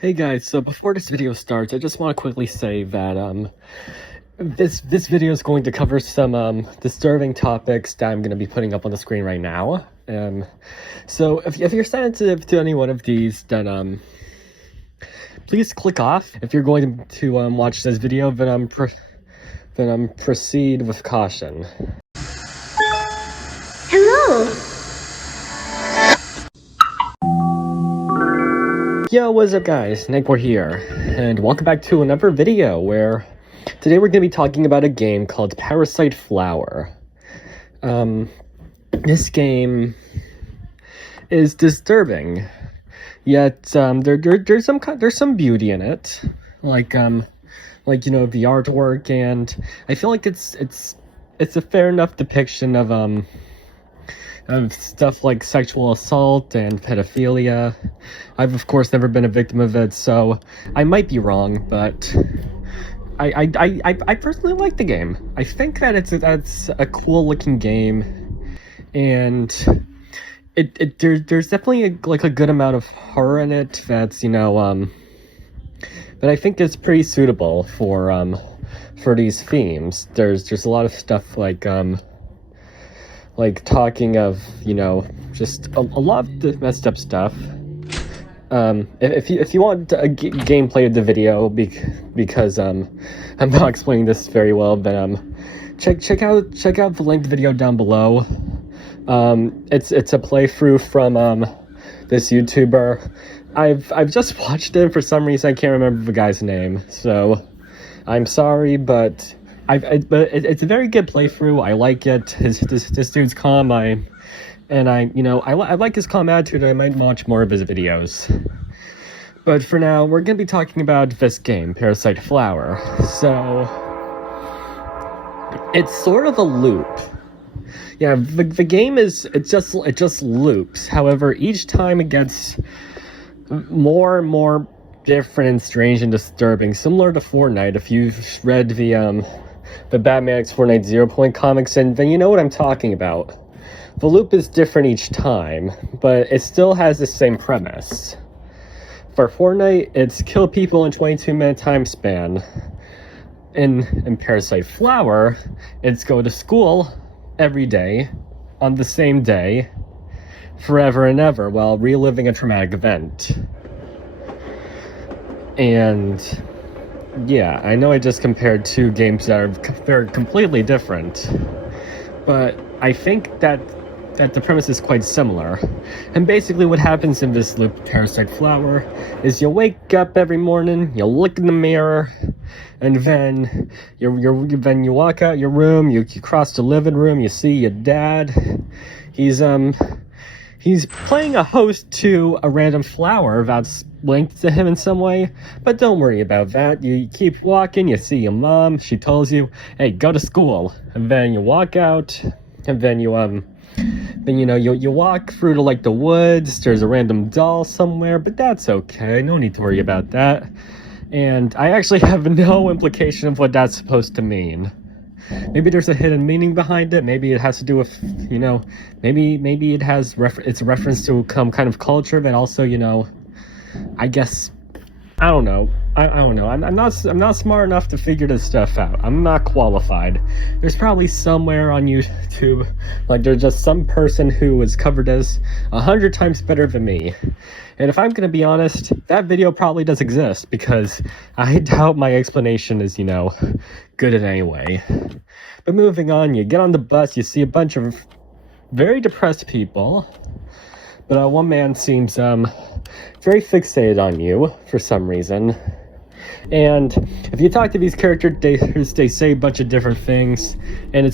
Hey guys, so before this video starts, I just want to quickly say that this video is going to cover some disturbing topics that I'm going to be putting up on the screen right now. So if you're sensitive to any one of these, then please click off. If you're going to watch this video, then proceed with caution. Hello! Yo, what's up guys? Nick here, and welcome back to another video where today we're going to be talking about a game called PARASiTE FLOWER. This game is disturbing, yet there's some beauty in it, like the artwork, and I feel like it's a fair enough depiction of stuff like sexual assault and pedophilia. I've of course never been a victim of it, so I might be wrong, but I personally like the game. I think that it's a cool looking game, and there's definitely a good amount of horror in it that's that I think is pretty suitable for these themes. There's a lot of stuff like talking of, just a lot of the messed up stuff. If you want a gameplay of the video, because I'm not explaining this very well, then check out the linked video down below. It's a playthrough from this YouTuber. I've just watched it. For some reason I can't remember the guy's name, so I'm sorry, but it's a very good playthrough. I like it. This dude's calm. I like his calm attitude. I might watch more of his videos. But for now, we're gonna be talking about this game, PARASiTE FLOWER. So it's sort of a loop. Yeah, the game it just loops. However, each time it gets more and more different and strange and disturbing, similar to Fortnite. If you've read the Batman x Fortnite 0 Point comics, and then you know what I'm talking about. The loop is different each time, but it still has the same premise. For Fortnite, it's kill people in 22-minute time span. In PARASiTE FLOWER, it's go to school every day, on the same day, forever and ever, while reliving a traumatic event. And yeah, I know I just compared two games that are completely different, but I think that the premise is quite similar. And basically what happens in this loop, PARASiTE FLOWER, is you wake up every morning, you look in the mirror, and then you walk out your room, you cross the living room, you see your dad. He's playing a host to a random flower that's linked to him in some way, but don't worry about that. You keep walking, you see your mom, she tells you, hey, go to school. And then you walk out, and then you walk through to the woods, there's a random doll somewhere, but that's okay, no need to worry about that. And I actually have no implication of what that's supposed to mean. Maybe there's a hidden meaning behind it. Maybe it has to do with, maybe it has it's a reference to some kind of culture, but also, I guess, I don't know. I don't know. I'm not smart enough to figure this stuff out. I'm not qualified. There's probably somewhere on YouTube, there's just some person who has covered this 100 times better than me. And if I'm gonna be honest, that video probably does exist, because I doubt my explanation is, good in any way. But moving on, you get on the bus, you see a bunch of very depressed people, but one man seems very fixated on you for some reason. And if you talk to these characters, they say a bunch of different things, and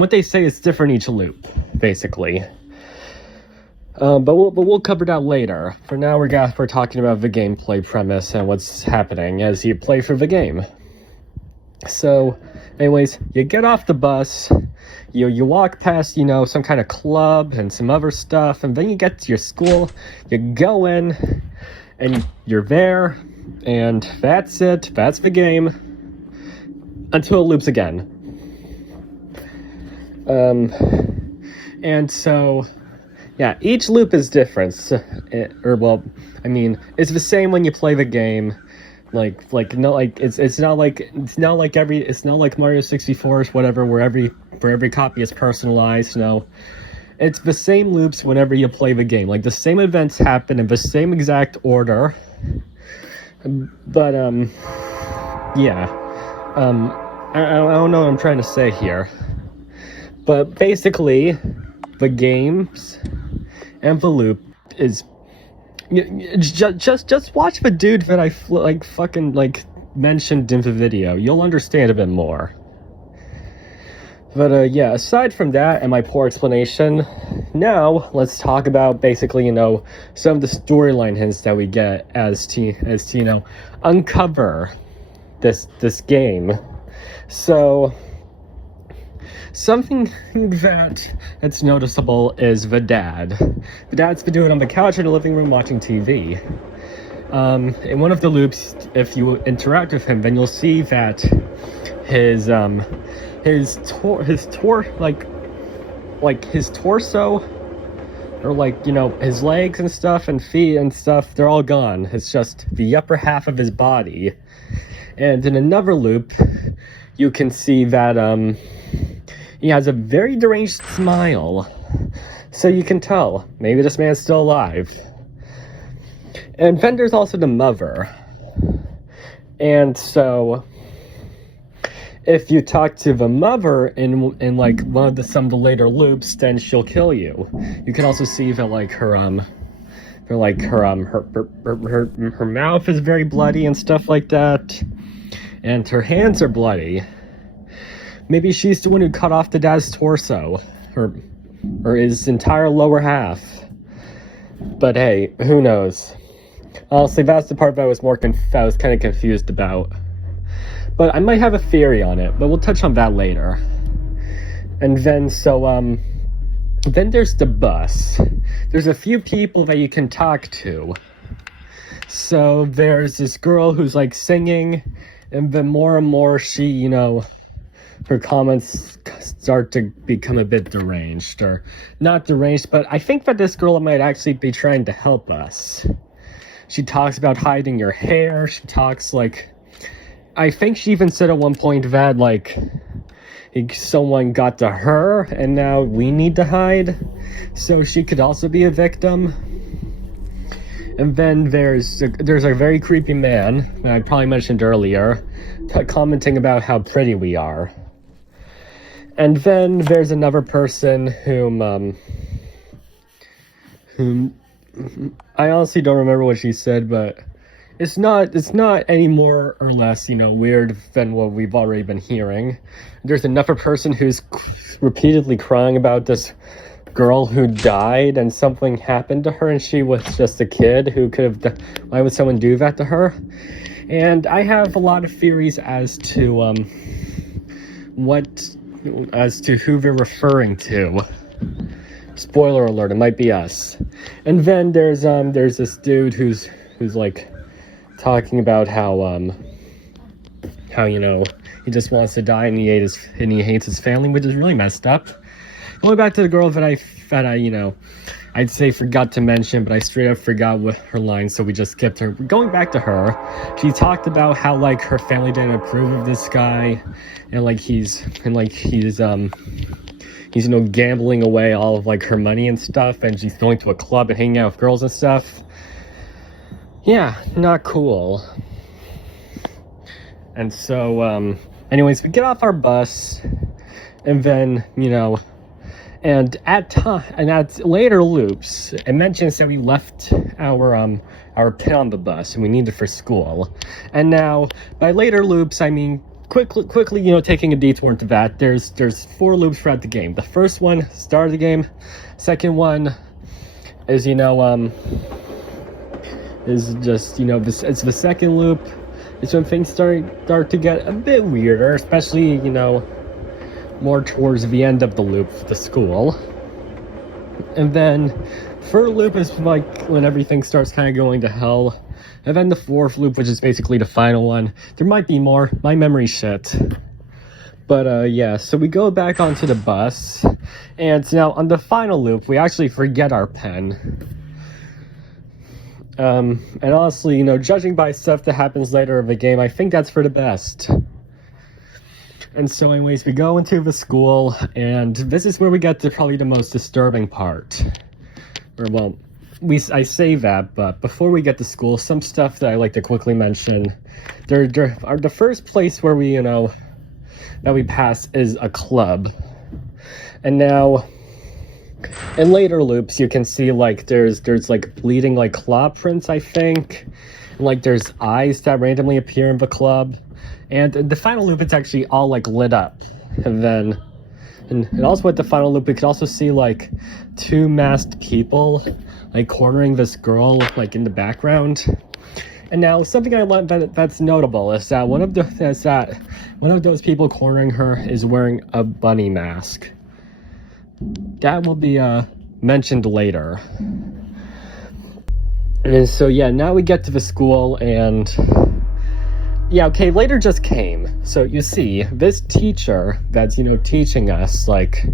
what they say is different each loop, basically. But we'll cover that later. For now, we're talking about the gameplay premise and what's happening as you play through the game. So, anyways, you get off the bus, you walk past, some kind of club and some other stuff, and then you get to your school, you go in, and you're there, and that's it, that's the game, until it loops again. And so Yeah, each loop is different. So, I mean, it's the same when you play the game. It's not like Mario 64 or whatever, where every copy is personalized. No, it's the same loops whenever you play the game. Like, the same events happen in the same exact order. But yeah, I don't know what I'm trying to say here. But basically, the games and the loop is just watch the dude that I mentioned in the video. You'll understand a bit more. But yeah, aside from that and my poor explanation, now let's talk about basically, some of the storyline hints that we get as to uncover this game. So something that's noticeable is the dad. The dad's been doing it on the couch in the living room watching TV. In one of the loops, if you interact with him, then you'll see that his torso, or his legs and stuff and feet and stuff, they're all gone. It's just the upper half of his body. And in another loop, you can see that he has a very deranged smile. So you can tell, maybe this man's still alive. And then there's also the mother. And so, if you talk to the mother in some of the later loops, then she'll kill you. You can also see that her mouth is very bloody and stuff like that, and her hands are bloody. Maybe she's the one who cut off the dad's torso, or his entire lower half. But hey, who knows? Honestly, that's the part that I was kind of confused about. But I might have a theory on it, but we'll touch on that later. And then, then there's the bus. There's a few people that you can talk to. So there's this girl who's singing, and then more and more she, her comments start to become a bit deranged, or not deranged, but I think that this girl might actually be trying to help us. She talks about hiding your hair. She talks I think she even said at one point that someone got to her and now we need to hide, so she could also be a victim. And then there's a very creepy man that I probably mentioned earlier, commenting about how pretty we are. And then there's another person whom I honestly don't remember what she said, but it's not any more or less, weird than what we've already been hearing. There's another person who's repeatedly crying about this girl who died and something happened to her and she was just a kid who why would someone do that to her? And I have a lot of theories as to who they're referring to. Spoiler alert, it might be us. And then there's this dude who's talking about how he just wants to die and he hates his family, which is really messed up. Going back to the girl that I'd say forgot to mention, but I straight up forgot what her line, so we just skipped her. Going back to her, she talked about how her family didn't approve of this guy, and he's gambling away all of her money and stuff, and she's going to a club and hanging out with girls and stuff. Yeah, not cool. And so, anyways, we get off our bus, and then, and at later loops, it mentions that we left our pin on the bus, and we need it for school. And now, by later loops, I mean, quickly, taking a detour into that, there's 4 loops throughout the game. The first one, start of the game. Second one is, is just, it's the second loop. It's when things start to get a bit weirder, especially, more towards the end of the loop, the school. And then, third loop is when everything starts kind of going to hell. And then the fourth loop, which is basically the final one. There might be more. My memory's shit. But, yeah, so we go back onto the bus. And now on the final loop, we actually forget our pen. And honestly, you know, judging by stuff that happens later in the game, I think that's for the best. And so anyways, we go into the school, and this is where we get to probably the most disturbing part. Or, well, I say that, but before we get to school, some stuff that I like to quickly mention. The first place where we, you know, that we pass is a club. And now, in later loops, you can see, like, there's like, bleeding, like, claw prints, I think. And, like, there's eyes that randomly appear in the club. And in the final loop, it's actually all, like, lit up. And then, and also at the final loop, we could also see, like, 2 masked people, like, cornering this girl, like, in the background. And now, something I love that's notable is that one of those people cornering her is wearing a bunny mask. That will be mentioned later. And so yeah, now we get to the school, and yeah, okay, later just came. So you see, this teacher that's, you know, teaching us, like,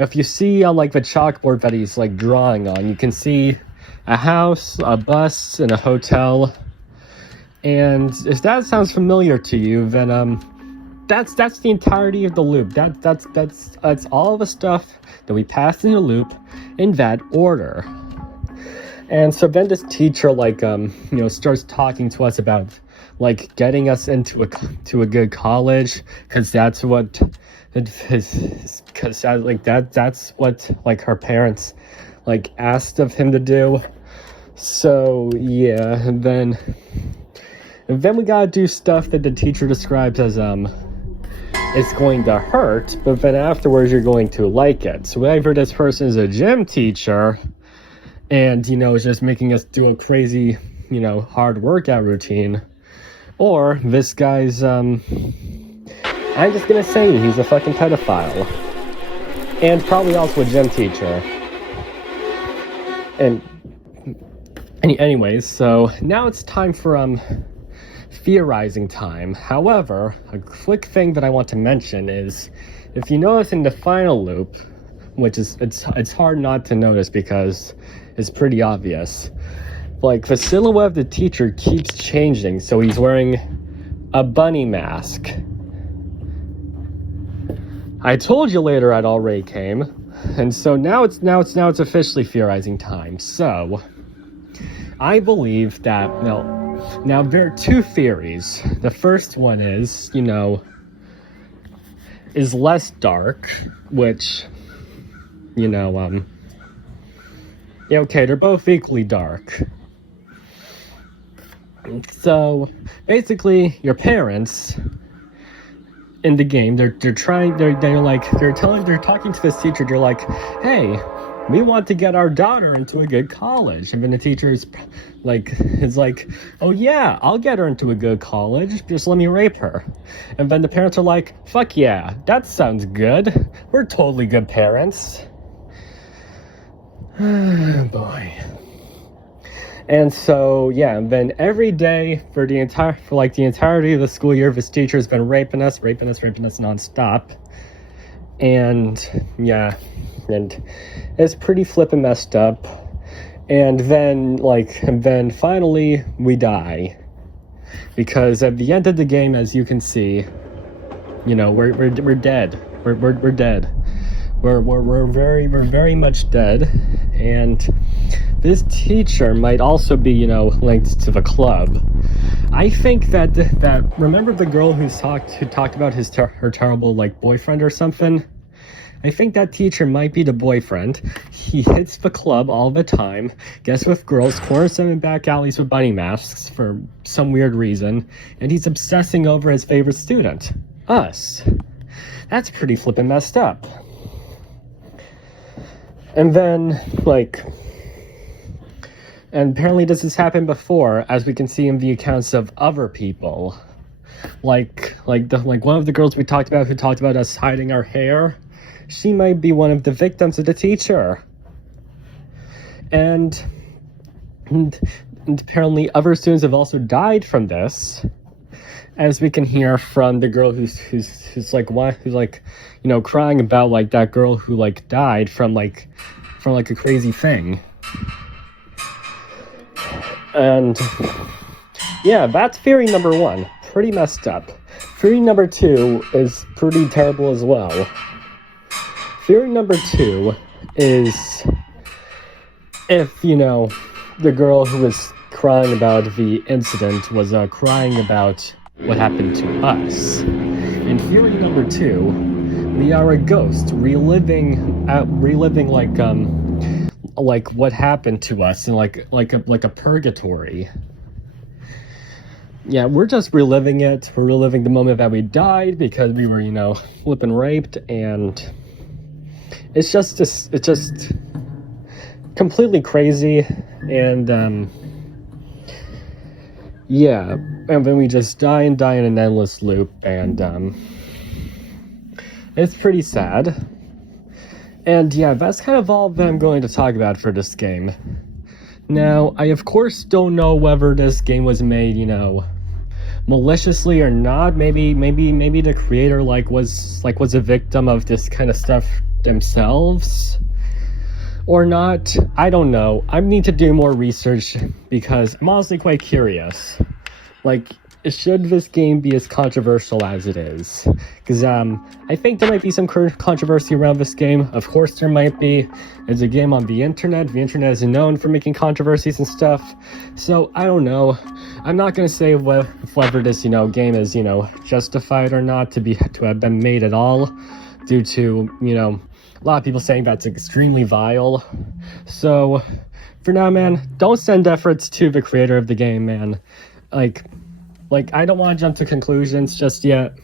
if you see on, like, the chalkboard that he's, like, drawing on, you can see a house, a bus, and a hotel. And if that sounds familiar to you, then that's the entirety of the loop. That's all the stuff that we passed in the loop in that order. And so then this teacher, like, you know, starts talking to us about, like, getting us into a good college, because that's what that's what, like, her parents, like, asked of him to do. So yeah, and then we gotta do stuff that the teacher describes as it's going to hurt, but then afterwards you're going to like it. So whether this person is a gym teacher and, you know, is just making us do a crazy, you know, hard workout routine, or this guy's I'm just gonna say he's a fucking pedophile, and probably also a gym teacher. And anyways, so now it's time for theorizing time. However, a quick thing that I want to mention is, if you notice in the final loop, which is it's hard not to notice because it's pretty obvious, like, the silhouette of the teacher keeps changing. So he's wearing a bunny mask. I told you later I'd already came, and so now it's officially theorizing time. So I believe that now there are 2 theories. The first one is, you know, is less dark, which, you know, yeah, okay, they're both equally dark. So basically, your parents in the game, they're talking to this teacher. They're like, hey, we want to get our daughter into a good college. And then the teacher is like, oh yeah, I'll get her into a good college, just let me rape her. And then the parents are like, fuck yeah, that sounds good, we're totally good parents. Boy. And so yeah, and then every day for the entirety of the school year, this teacher's been raping us nonstop. And yeah, and it's pretty flippin' messed up. And then finally we die, because at the end of the game, as you can see, you know, we're dead. We're dead. We're very much dead. And this teacher might also be, you know, linked to the club. I think that remember the girl who talked about her terrible, like, boyfriend or something? I think that teacher might be the boyfriend. He hits the club all the time, gets with girls, corners them in back alleys with bunny masks for some weird reason, and he's obsessing over his favorite student, us. That's pretty flippin' messed up. And then, and apparently this has happened before, as we can see in the accounts of other people. Like one of the girls we talked about, who talked about us hiding our hair, she might be one of the victims of the teacher. And apparently other students have also died from this. as we can hear from the girl who's like crying about like that girl who like died from like a crazy thing. And yeah, that's theory number 1. Pretty messed up. Theory number 2 is pretty terrible as well. Theory number 2 is if, the girl who was crying about the incident was crying about what happened to us. In theory number 2, we are a ghost reliving like what happened to us in like a purgatory. Yeah, we're just reliving it. We're reliving the moment that we died because we were, flipping raped, and it's just completely crazy. And yeah, and then we just die in an endless loop, and it's pretty sad. And yeah, that's kind of all that I'm going to talk about for this game. Now, I of course don't know whether this game was made, maliciously or not. Maybe the creator was a victim of this kind of stuff themselves, or not. I don't know. I need to do more research because I'm honestly quite curious. Like, should this game be as controversial as it is? Because I think there might be some controversy around this game. Of course there might be. It's a game on the internet. The internet is known for making controversies and stuff. So I don't know. I'm not going to say whether this game is justified or not to have been made at all, due to a lot of people saying that's extremely vile. So for now, man, don't send efforts to the creator of the game, man. Like I don't want to jump to conclusions just yet.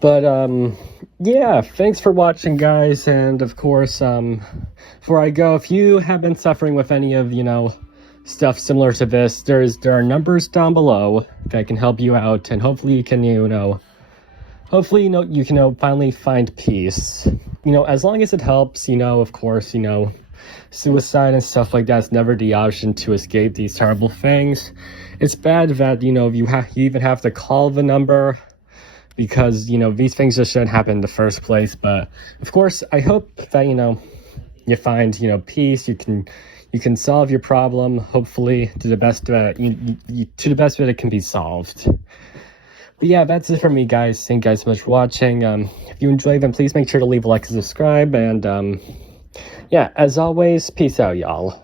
But, yeah, thanks for watching, guys. And, of course, before I go, if you have been suffering with any of, stuff similar to this, there are numbers down below that can help you out. And hopefully you can, you can finally find peace. As long as it helps, of course, suicide and stuff like that's never the option to escape these terrible things. It's bad that, you even have to call the number, because, these things just shouldn't happen in the first place. But, of course, I hope that, you find, peace. You can solve your problem, hopefully, to the best that it can be solved. But yeah, that's it for me, guys. Thank you guys so much for watching. If you enjoyed them, please make sure to leave a like and subscribe. And, yeah, as always, peace out, y'all.